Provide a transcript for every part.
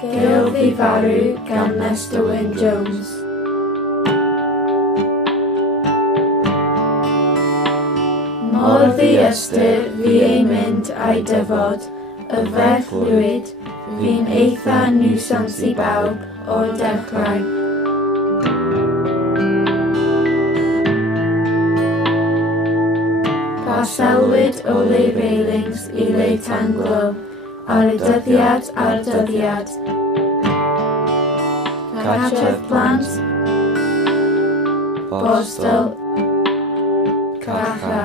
Gael fi farw gan Nesta Wyn Jones. Mor ddi-ystyr fi ei mynd a'i dyfod, y ferchlwyd, fi'n eitha niwsans i bawb o'r dechrau. Paselwyd o le railings i le tanglo, ar y dyddiad a'r dyddiad. Cartref plant, bostel, cacha.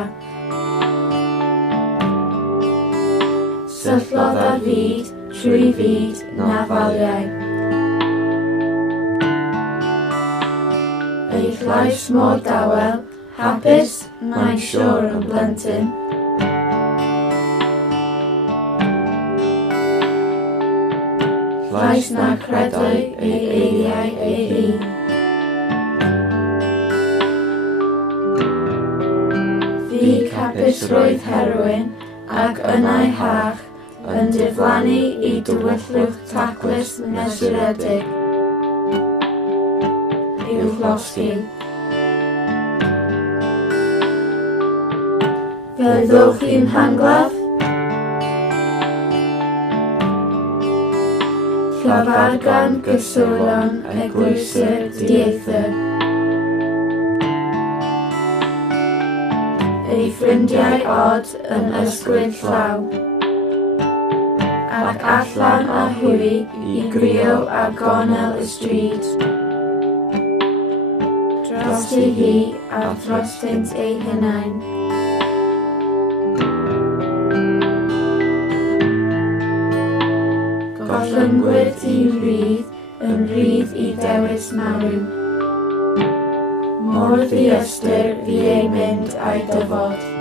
Syllodd ar fyd, trwy fyd, na faliau. Ei llais mor dawel, hapus, mae'n siwr yn blentyn. Llais na credau ei eiriau ei un. Fi capus roedd heroin ac yna'i hach yn diflannu i diwyllwch taclus mesuredig i'w llosgi. Fyddwch chi'n hanglaf? Llafargan gyswlon eglwysir dieithr. Ei ffrindiau od yn ysgwyd llaw. Ac allan a hwy i grio a gonel y stryd. Dros i hi a throstynt ei hunain. Gollyngwyd i rydd, yn rydd i dewis marw. Mor ddi-ystyr fi ei mynd a'i dyfod.